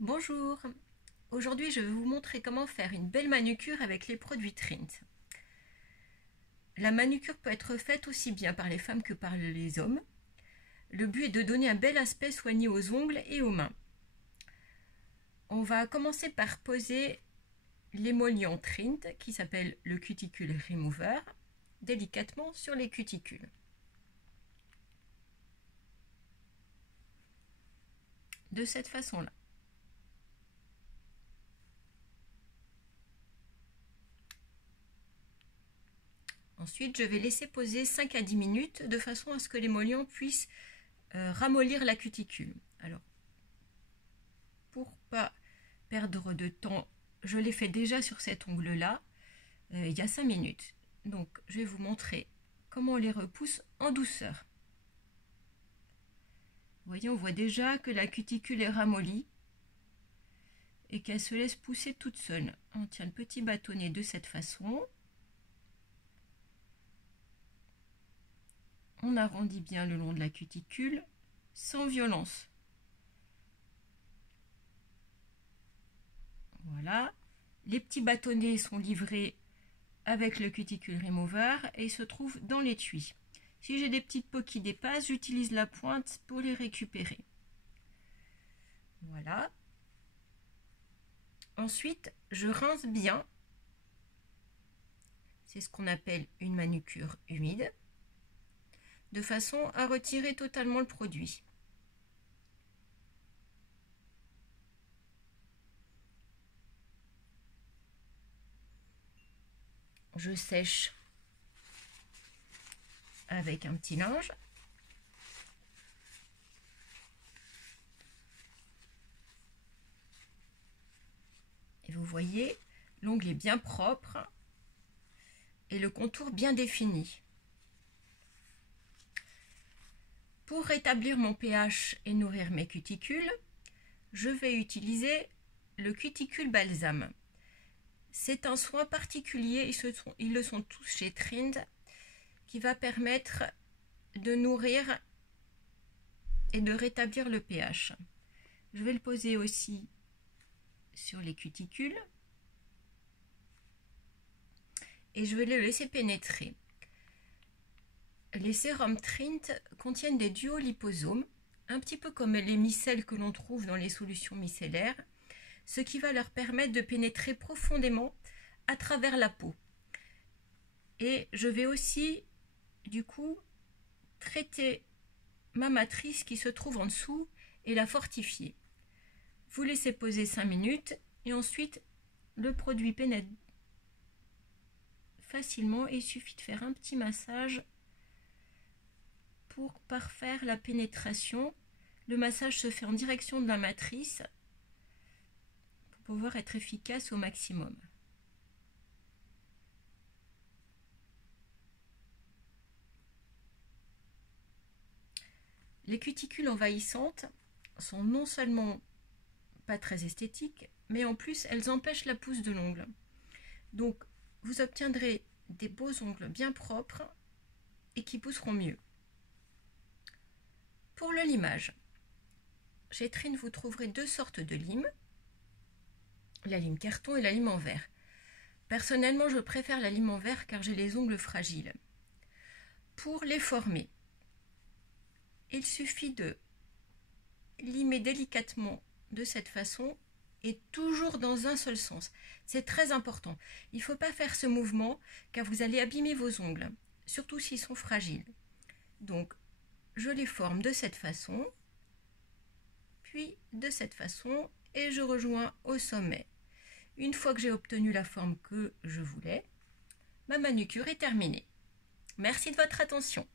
Bonjour, aujourd'hui je vais vous montrer comment faire une belle manucure avec les produits Trint. La manucure peut être faite aussi bien par les femmes que par les hommes. Le but est de donner un bel aspect soigné aux ongles et aux mains. On va commencer par poser l'émollient Trint qui s'appelle le Cuticle Remover délicatement sur les cuticules. De cette façon-là. Ensuite, je vais laisser poser 5 à 10 minutes de façon à ce que l'émollient puisse ramollir la cuticule. Alors, pour pas perdre de temps, je l'ai fait déjà sur cet ongle-là, il y a 5 minutes. Donc, je vais vous montrer comment on les repousse en douceur. Vous voyez, on voit déjà que la cuticule est ramollie et qu'elle se laisse pousser toute seule. On tient le petit bâtonnet de cette façon. On arrondit bien le long de la cuticule, sans violence. Voilà. Les petits bâtonnets sont livrés avec le Cuticle Remover et se trouvent dans l'étui. Si j'ai des petites peaux qui dépassent, j'utilise la pointe pour les récupérer. Voilà. Ensuite, je rince bien. C'est ce qu'on appelle une manucure humide, de façon à retirer totalement le produit. Je sèche avec un petit linge. Et vous voyez, l'ongle est bien propre et le contour bien défini. Pour rétablir mon pH et nourrir mes cuticules, je vais utiliser le Cuticule Balsam. C'est un soin particulier, ils le sont tous chez Trint, qui va permettre de nourrir et de rétablir le pH. Je vais le poser aussi sur les cuticules et je vais le laisser pénétrer. Les sérums Trint contiennent des duoliposomes, un petit peu comme les micelles que l'on trouve dans les solutions micellaires, ce qui va leur permettre de pénétrer profondément à travers la peau. Et je vais aussi, du coup, traiter ma matrice qui se trouve en dessous et la fortifier. Vous laissez poser 5 minutes et ensuite le produit pénètre facilement et il suffit de faire un petit massage pour parfaire la pénétration. Le massage se fait en direction de la matrice pour pouvoir être efficace au maximum. Les cuticules envahissantes sont non seulement pas très esthétiques, mais en plus elles empêchent la pousse de l'ongle. Donc vous obtiendrez des beaux ongles bien propres et qui pousseront mieux. Pour le limage, chez Trint vous trouverez deux sortes de limes, la lime carton et la lime en verre. Personnellement, je préfère la lime en verre car j'ai les ongles fragiles. Pour les former, il suffit de limer délicatement de cette façon et toujours dans un seul sens. C'est très important. Il ne faut pas faire ce mouvement car vous allez abîmer vos ongles, surtout s'ils sont fragiles. Donc, je les forme de cette façon, puis de cette façon, et je rejoins au sommet. Une fois que j'ai obtenu la forme que je voulais, ma manucure est terminée. Merci de votre attention.